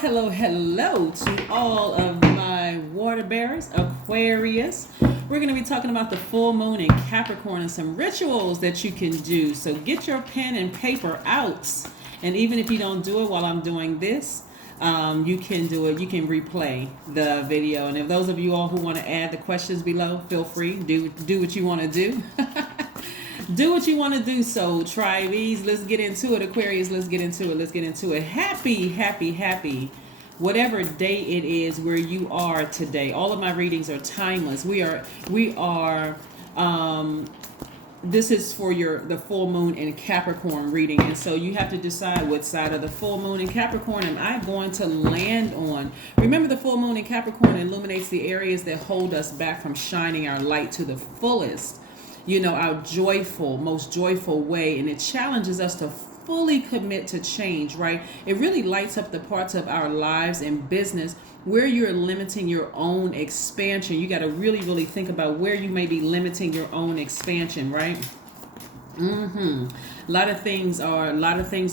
Hello to all of my water bearers, Aquarius. We're going to be talking about the full moon in Capricorn and some rituals that you can do. So get your pen and paper out. And even if you don't do it while I'm doing this, you can do it. You can replay the video. And if those of you all who want to add the questions below, feel free. Do what you want to do. Do what you want to do. So try these. Let's get into it, Aquarius. Let's get into it. Happy whatever day it is where you are today. All of my readings are timeless. This is for the full moon in Capricorn reading, and so you have to decide what side of the full moon in Capricorn am I going to land on. Remember, the full moon in Capricorn illuminates the areas that hold us back from shining our light to the fullest, our most joyful way. And it challenges us to fully commit to change, right? It really lights up the parts of our lives and business where you're limiting your own expansion. You got to really, really think about where you may be limiting your own expansion, right? A lot of things are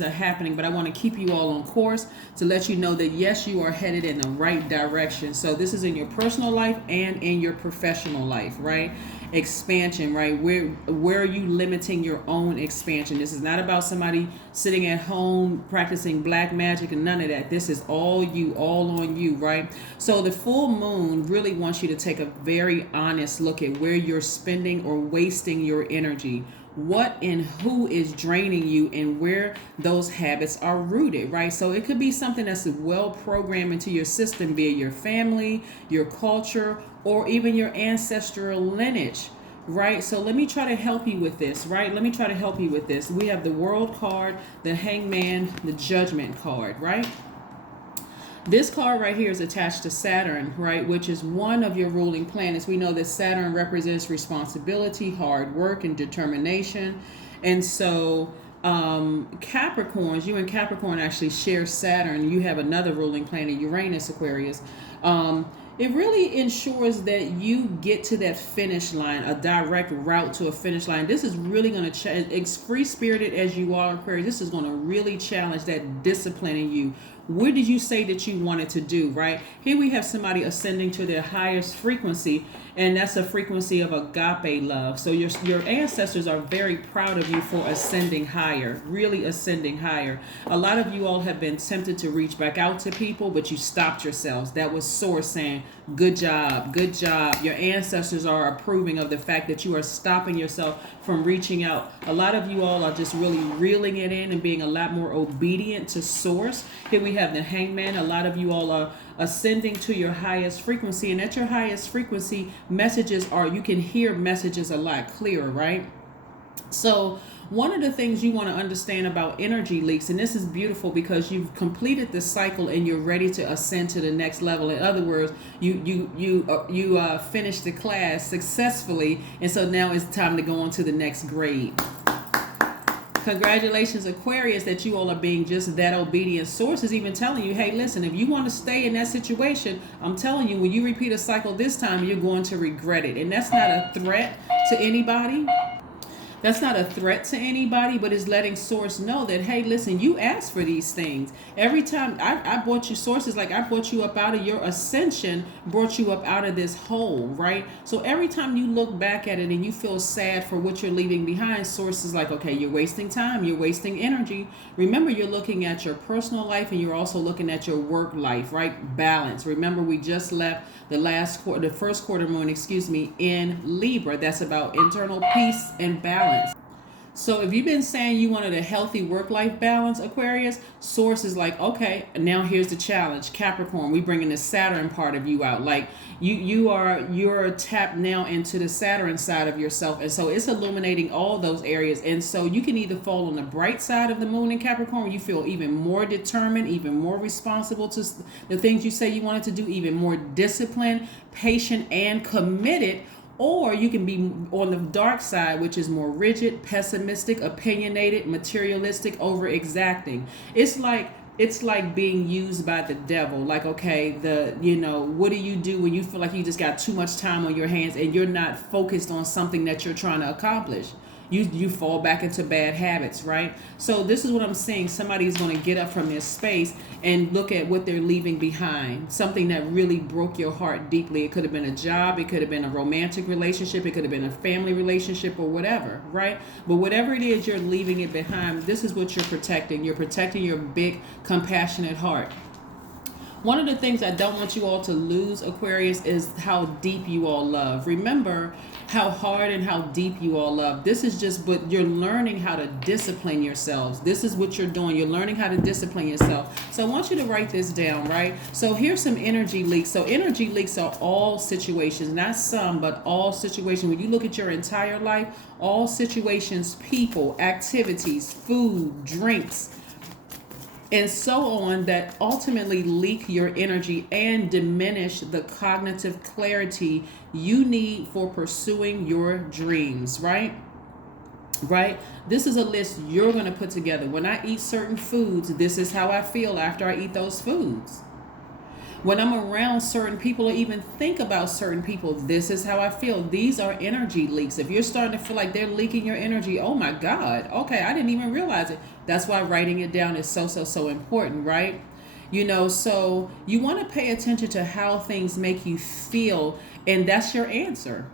happening, but I want to keep you all on course to let you know that yes, you are headed in the right direction. So this is in your personal life and in your professional life, right? Expansion, right? Where are you limiting your own expansion? This is not about somebody sitting at home practicing black magic and none of that. This is all on you, right? So the full moon really wants you to take a very honest look at where you're spending or wasting your energy. What and who is draining you and where those habits are rooted, right? So it could be something that's well programmed into your system, be it your family, your culture, or even your ancestral lineage, right? So let me try to help you with this, right? We have the World card, the Hangman, the Judgment card, right? This card right here is attached to Saturn, right, which is one of your ruling planets. We know that Saturn represents responsibility, hard work, and determination. And so Capricorns, you and Capricorn actually share Saturn. You have another ruling planet, Uranus, Aquarius. It really ensures that you get to that finish line, a direct route to a finish line. This is really going to free-spirited as you are, Aquarius. This is going to really challenge that discipline in you. What did you say that you wanted to do, right? Here we have somebody ascending to their highest frequency, and that's a frequency of agape love. So your ancestors are very proud of you for ascending higher, really ascending higher. A lot of you all have been tempted to reach back out to people, but you stopped yourselves. That was Source saying, good job. Your ancestors are approving of the fact that you are stopping yourself from reaching out. A lot of you all are just really reeling it in and being a lot more obedient to Source. Here we have the Hangman. A lot of you all are ascending to your highest frequency, and at your highest frequency, you can hear messages a lot clearer, right? So one of the things you want to understand about energy leaks, and this is beautiful because you've completed the cycle and you're ready to ascend to the next level. In other words, you finished the class successfully, and so now it's time to go on to the next grade. Congratulations, Aquarius, that you all are being just that obedient. Source is even telling you, hey, listen, if you want to stay in that situation, I'm telling you, when you repeat a cycle this time, you're going to regret it. And that's not a threat to anybody. But it's letting Source know that, hey, listen, you asked for these things. Every time I brought you, Sources, like I brought you up out of your ascension, brought you up out of this hole, right? So every time you look back at it and you feel sad for what you're leaving behind, Source is like, okay, you're wasting time, you're wasting energy. Remember, you're looking at your personal life and you're also looking at your work life, right? Balance. Remember, we just left the first quarter moon, in Libra. That's about internal peace and balance. So if you've been saying you wanted a healthy work-life balance, Aquarius, Source is like, okay, now here's the challenge. Capricorn, we bringing the Saturn part of you out. Like you're tapped now into the Saturn side of yourself. And so it's illuminating all those areas. And so you can either fall on the bright side of the moon in Capricorn, where you feel even more determined, even more responsible to the things you say you wanted to do, even more disciplined, patient, and committed. Or you can be on the dark side, which is more rigid, pessimistic, opinionated, materialistic, over exacting. It's like being used by the devil. Like, okay, what do you do when you feel like you just got too much time on your hands and you're not focused on something that you're trying to accomplish? you fall back into bad habits, right? So this is what I'm saying. Somebody's going to get up from their space and look at what they're leaving behind, something that really broke your heart deeply. It could have been a job, it could have been a romantic relationship, it could have been a family relationship, or whatever, right? But whatever it is, you're leaving it behind. This is what you're protecting. You're protecting your big compassionate heart. One of the things I don't want you all to lose, Aquarius, is how deep you all love. Remember how hard and how deep you all love. This is just, but you're learning how to discipline yourselves. This is what you're doing. You're learning how to discipline yourself. So I want you to write this down, right? So here's some energy leaks. So energy leaks are all situations, not some, but all situations. When you look at your entire life, all situations, people, activities, food, drinks, and so on, that ultimately leak your energy and diminish the cognitive clarity you need for pursuing your dreams, right? Right? This is a list you're going to put together. When I eat certain foods, this is how I feel after I eat those foods. When I'm around certain people or even think about certain people, this is how I feel. These are energy leaks. If you're starting to feel like they're leaking your energy, oh my God, okay, I didn't even realize it. That's why writing it down is so important, right? So you want to pay attention to how things make you feel, and that's your answer,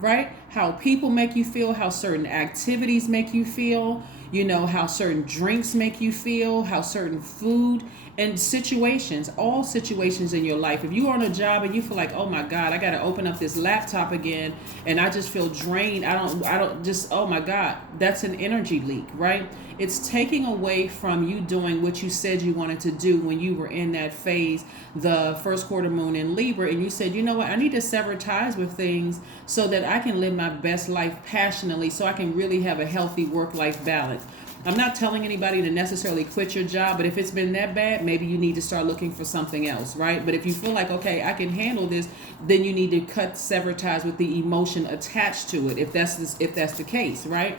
right? How people make you feel, how certain activities make you feel, how certain drinks make you feel, how certain food and situations, all situations in your life. If you're on a job and you feel like, oh my God, I got to open up this laptop again and I just feel drained. I don't just, oh my God, that's an energy leak, right? It's taking away from you doing what you said you wanted to do when you were in that phase, the first quarter moon in Libra, and you said, you know what, I need to sever ties with things so that I can live my best life passionately, so I can really have a healthy work-life balance. I'm not telling anybody to necessarily quit your job, but if it's been that bad, maybe you need to start looking for something else, right? But if you feel like, okay, I can handle this, then you need to sever ties with the emotion attached to it, if that's the case, right?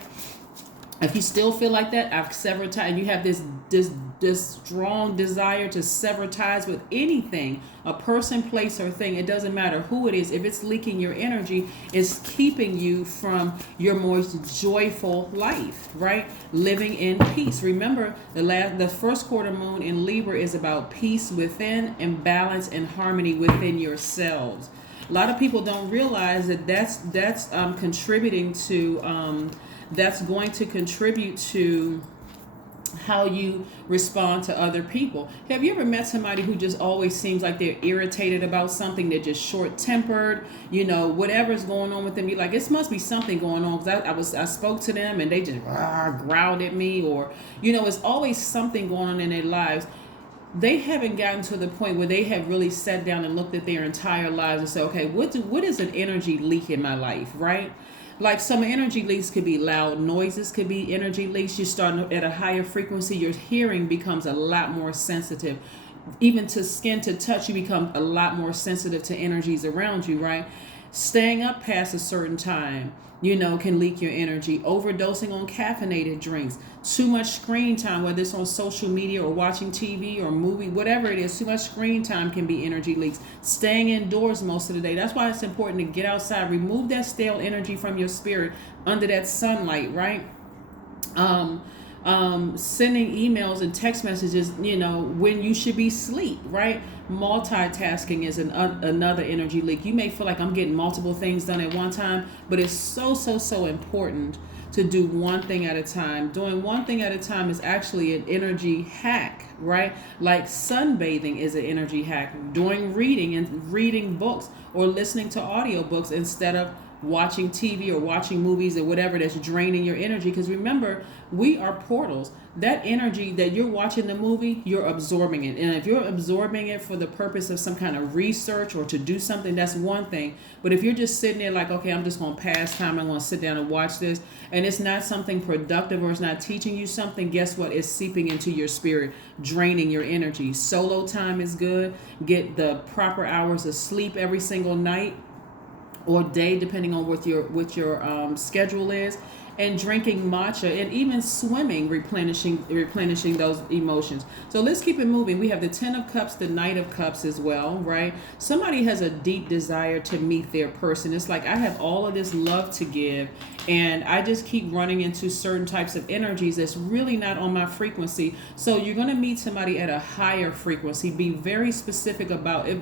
If you still feel like that, I've severed ties, and you have this strong desire to sever ties with anything, a person, place, or thing, it doesn't matter who it is. If it's leaking your energy, it's keeping you from your more joyful life, right? Living in peace. Remember, the first quarter moon in Libra is about peace within and balance and harmony within yourselves. A lot of people don't realize that that's contributing to that's going to contribute to how you respond to other people. Have you ever met somebody who just always seems like they're irritated about something? They're just short-tempered, whatever's going on with them. You're like, it must be something going on, because I spoke to them and they just growled at me, or it's always something going on in their lives. They haven't gotten to the point where they have really sat down and looked at their entire lives and said, okay, what is an energy leak in my life, right? Like some energy leaks could be loud noises, could be energy leaks. You start at a higher frequency, your hearing becomes a lot more sensitive. Even to skin, to touch, you become a lot more sensitive to energies around you, right? Staying up past a certain time, can leak your energy. Overdosing on caffeinated drinks, too much screen time, whether it's on social media or watching TV or movie, whatever it is, too much screen time can be energy leaks. Staying indoors most of the day. That's why it's important to get outside, remove that stale energy from your spirit under that sunlight, right? Sending emails and text messages, when you should be asleep, right? Multitasking is another energy leak. You may feel like I'm getting multiple things done at one time, but it's so important to do one thing at a time. Doing one thing at a time is actually an energy hack, right? Like sunbathing is an energy hack. Doing reading books or listening to audiobooks instead of watching TV or watching movies or whatever that's draining your energy. Because remember, we are portals. That energy that you're watching the movie, you're absorbing it. And if you're absorbing it for the purpose of some kind of research or to do something, that's one thing. But if you're just sitting there like, okay, I'm just going to pass time, I'm going to sit down and watch this, and it's not something productive or it's not teaching you something, guess what? It's seeping into your spirit, draining your energy. Solo time is good. Get the proper hours of sleep every single night or day, depending on what your schedule is, and drinking matcha and even swimming, replenishing those emotions. So let's keep it moving. We have the 10 of Cups, the Knight of Cups as well, right? Somebody has a deep desire to meet their person. It's like, I have all of this love to give, and I just keep running into certain types of energies that's really not on my frequency. So you're going to meet somebody at a higher frequency. Be very specific about if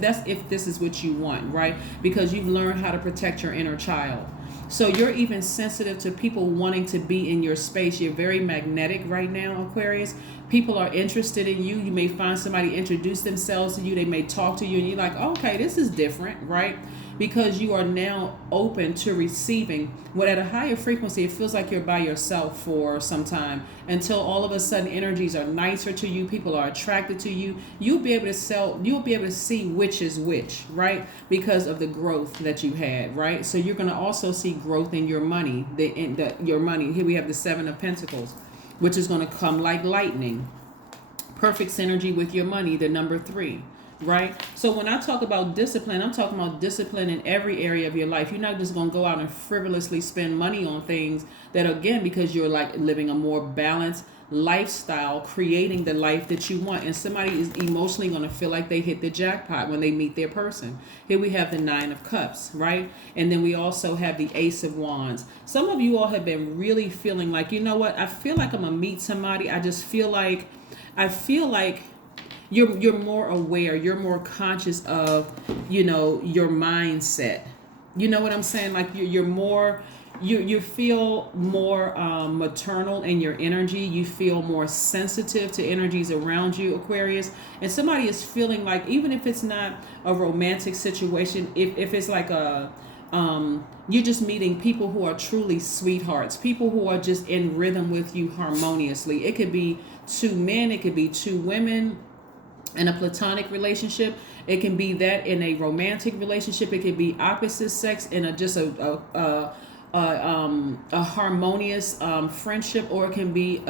this is what you want, right? Because you've learned how to protect your inner child. So you're even sensitive to people wanting to be in your space. You're very magnetic right now, Aquarius. People are interested in you. You may find somebody introduce themselves to you. They may talk to you and you're like, okay, this is different, right? Because you are now open to receiving. What at a higher frequency, it feels like you're by yourself for some time until all of a sudden energies are nicer to you. People are attracted to you. You'll be able to see which is which, right? Because of the growth that you had, right? So you're going to also see growth in your money, your money. Here we have the 7 of Pentacles, which is going to come like lightning. Perfect synergy with your money, the number 3. Right? So when I talk about discipline, I'm talking about discipline in every area of your life. You're not just going to go out and frivolously spend money on things that, again, because you're like living a more balanced lifestyle, creating the life that you want. And somebody is emotionally going to feel like they hit the jackpot when they meet their person. Here we have the 9 of Cups, right? And then we also have the Ace of Wands. Some of you all have been really feeling like, you know what? I feel like I'm going to meet somebody. I feel like you're more aware, you're more conscious of, your mindset. You know what I'm saying? Like you're more, you feel more maternal in your energy. You feel more sensitive to energies around you, Aquarius. And somebody is feeling like, even if it's not a romantic situation, if it's like you're just meeting people who are truly sweethearts, people who are just in rhythm with you harmoniously. It could be 2 men, it could be 2 women, in a platonic relationship. It can be that in a romantic relationship. It could be opposite sex in a harmonious friendship, or it can be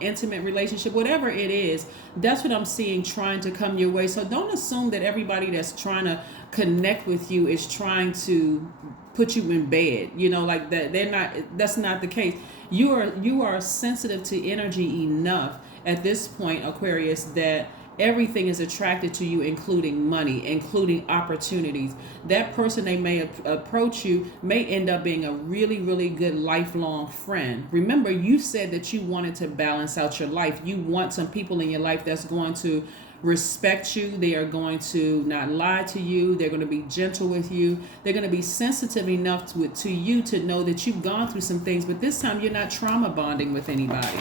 intimate relationship. Whatever it is, that's what I'm seeing trying to come your way. So don't assume that everybody that's trying to connect with you is trying to put you in bed. Like that. That's not the case. You are sensitive to energy enough at this point, Aquarius, that everything is attracted to you, including money, including opportunities. That person they may approach you may end up being a really, really good lifelong friend. Remember, you said that you wanted to balance out your life. You want some people in your life that's going to respect you. They are going to not lie to you. They're going to be gentle with you. They're going to be sensitive enough to you to know that you've gone through some things, but this time you're not trauma bonding with anybody.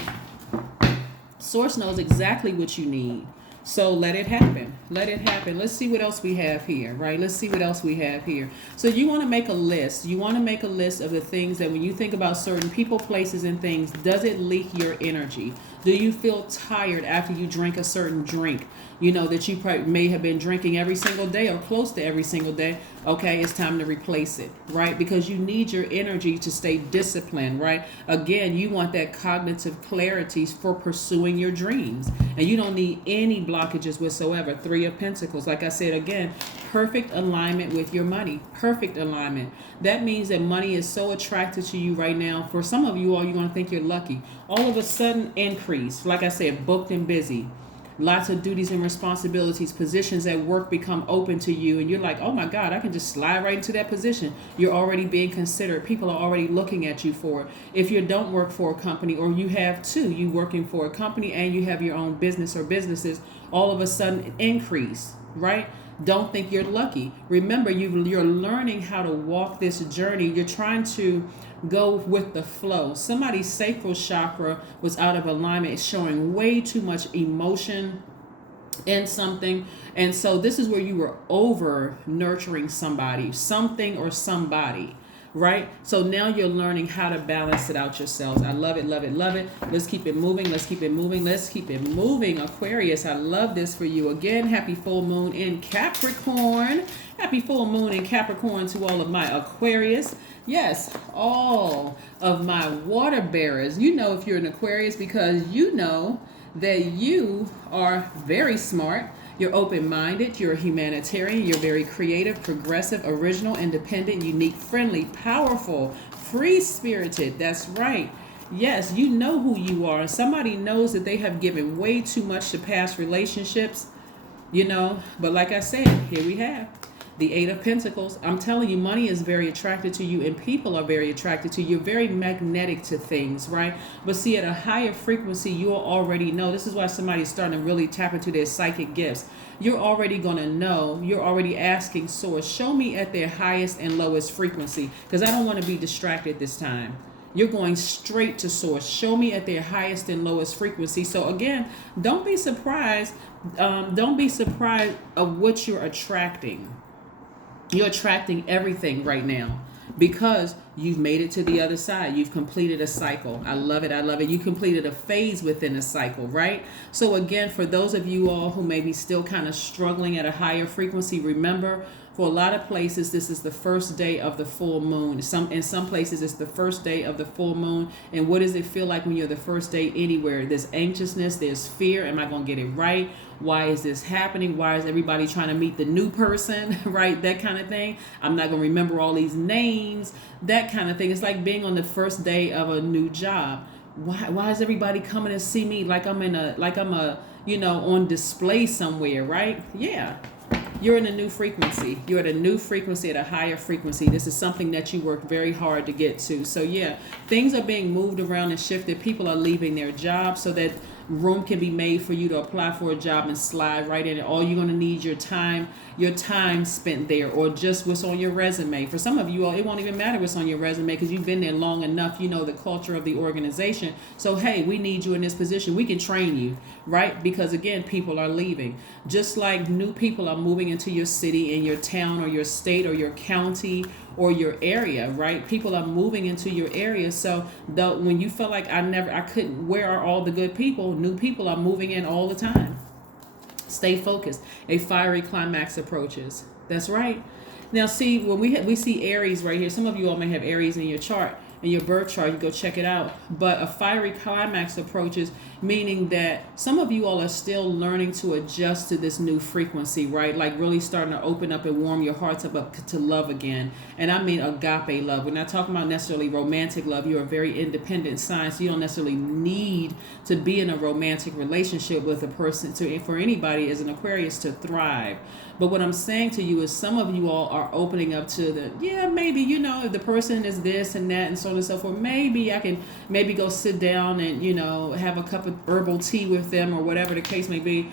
Source knows exactly what you need. So let it happen. Let it happen. Let's see what else we have here, right? Let's see what else we have here. So you want to make a list. You want to make a list of the things that when you think about certain people, places, and things, does it leak your energy? Do you feel tired after you drink a certain drink? That you may have been drinking every single day or close to every single day. Okay, it's time to replace it, right? Because you need your energy to stay disciplined, right? Again, you want that cognitive clarity for pursuing your dreams. And you don't need any blockages whatsoever. 3 of Pentacles. Like I said, again, perfect alignment with your money. Perfect alignment. That means that money is so attracted to you right now. For some of you all, you're going to think you're lucky. All of a sudden, increase. Like I said, booked and busy. Lots of duties and responsibilities. Positions at work become open to you. And you're like, oh my God, I can just slide right into that position. You're already being considered. People are already looking at you for it. If you don't work for a company, or you have 2, you working for a company and you have your own business or businesses, all of a sudden increase, right? Don't think you're lucky. Remember, you're learning how to walk this journey. You're trying to go with the flow. Somebody's sacral chakra was out of alignment. It's showing way too much emotion in something. And so this is where you were over nurturing something or somebody. Right? So now you're learning how to balance it out yourselves. I love it, love it, love it. Let's keep it moving. Let's keep it moving. Let's keep it moving. Aquarius, I love this for you. Again, happy full moon in Capricorn. Happy full moon in Capricorn to all of my Aquarius. Yes, all of my water bearers. If you're an Aquarius, because you know that you are very smart. You're open-minded, you're a humanitarian, you're very creative, progressive, original, independent, unique, friendly, powerful, free-spirited. That's right. Yes, you know who you are. Somebody knows that they have given way too much to past relationships, But like I said, here we have the Eight of Pentacles. I'm telling you, money is very attracted to you and people are very attracted to you. You're very magnetic to things, right? But see, at a higher frequency, you'll already know. This is why somebody's starting to really tap into their psychic gifts. You're already going to know. You're already asking Source, show me at their highest and lowest frequency, because I don't want to be distracted this time. You're going straight to Source. Show me at their highest and lowest frequency. So again, don't be surprised. Don't be surprised of what you're attracting. You're attracting everything right now because you've made it to the other side. You've completed a cycle. I love it. I love it. You completed a phase within a cycle, right? So again, for those of you all who may be still kind of struggling at a higher frequency, remember, for a lot of places, this is the first day of the full moon. In some places, it's the first day of the full moon. And what does it feel like when you're the first day anywhere? There's anxiousness, there's fear. Am I going to get it right? Why is this happening? Why is everybody trying to meet the new person, right? That kind of thing. I'm not going to remember all these names, that kind of thing. It's like being on the first day of a new job. Why is everybody coming to see me like I'm on display somewhere, right? Yeah. You're in a new frequency. You're at a new frequency, at a higher frequency. This is something that you work very hard to get to. So yeah, things are being moved around and shifted. People are leaving their jobs so that room can be made for you to apply for a job and slide right in. All you're going to need your time spent there, or just what's on your resume. For some of you all, it won't even matter what's on your resume because you've been there long enough. You know the culture of the organization. So, hey, we need you in this position. We can train you, right? Because again, people are leaving. Just like new people are moving into your city, in your town, or your state, or your county, or your area, right? People are moving into your area. So when you felt like I couldn't, where are all the good people? New people are moving in all the time. Stay focused. A fiery climax approaches. That's right. Now, see, when we see Aries right here, some of you all may have Aries in your chart, in your birth chart, you go check it out. But a fiery climax approaches, meaning that some of you all are still learning to adjust to this new frequency, right? Like really starting to open up and warm your hearts up to love again. And I mean agape love. We're not talking about necessarily romantic love. You're a very independent sign, so you don't necessarily need to be in a romantic relationship with a person for anybody as an Aquarius to thrive. But what I'm saying to you is some of you all are opening up to maybe, if the person is this and that and so on and so forth, maybe I can go sit down and, have a cup of herbal tea with them or whatever the case may be.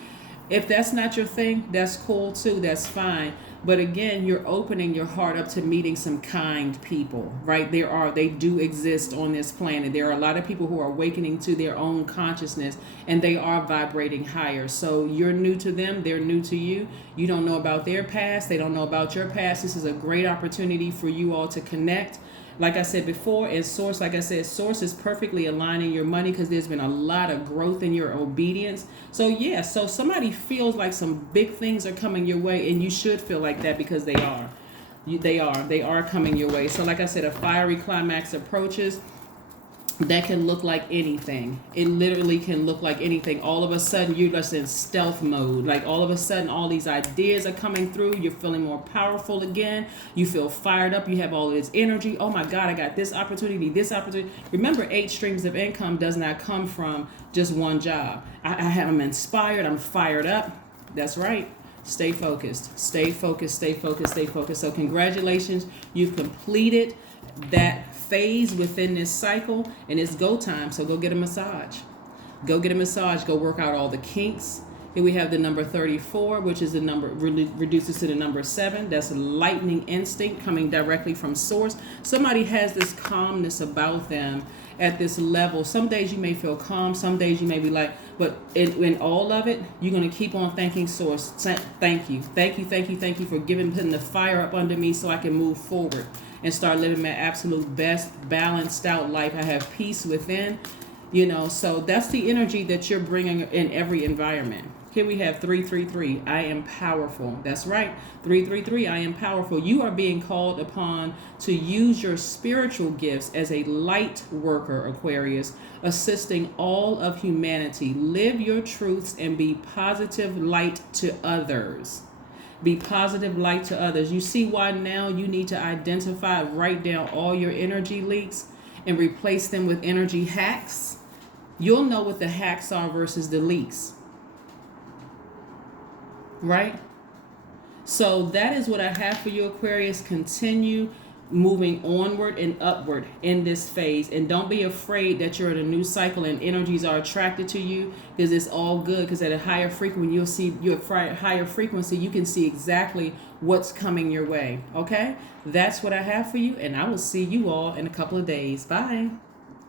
If that's not your thing, that's cool too. That's fine. But again, you're opening your heart up to meeting some kind people, right? They do exist on this planet. There are a lot of people who are awakening to their own consciousness and they are vibrating higher. So you're new to them. They're new to you. You don't know about their past. They don't know about your past. This is a great opportunity for you all to connect. Like I said before, and Source, Source is perfectly aligning your money because there's been a lot of growth in your obedience. So yeah, so somebody feels like some big things are coming your way, and you should feel like that because they are. They are coming your way. So like I said, a fiery climax approaches. That can look like anything. It literally can look like anything. All of a sudden, you're just in stealth mode. Like all of a sudden, all these ideas are coming through. You're feeling more powerful again. You feel fired up. You have all this energy. Oh my God, I got this opportunity, this opportunity. Remember, 8 streams of income does not come from just one job. I'm inspired. I'm fired up. That's right. Stay focused. Stay focused. Stay focused. Stay focused. So congratulations. You've completed that phase within this cycle, and it's go time. So go get a massage. Go get a massage. Go work out all the kinks. Here we have the number 34, which is the number reduces to the number 7. That's lightning instinct coming directly from Source. Somebody has this calmness about them at this level. Some days you may feel calm. Some days you may be like, but in all of it, you're going to keep on thanking Source. Thank you. Thank you. Thank you. Thank you for putting the fire up under me so I can move forward and start living my absolute best, balanced out life. I have peace within, so that's the energy that you're bringing in every environment. Here we have 333. I am powerful. That's right. 333. I am powerful. You are being called upon to use your spiritual gifts as a light worker, Aquarius, assisting all of humanity. Live your truths and be positive light to others. Be positive light to others. You see why now you need to identify, write down all your energy leaks and replace them with energy hacks? You'll know what the hacks are versus the leaks. Right? So that is what I have for you, Aquarius. Continue moving onward and upward in this phase, and don't be afraid that you're in a new cycle and energies are attracted to you, because it's all good. Because at a higher frequency, you'll see your higher frequency, you can see exactly what's coming your way. Okay, that's what I have for you, and I will see you all in a couple of days. Bye.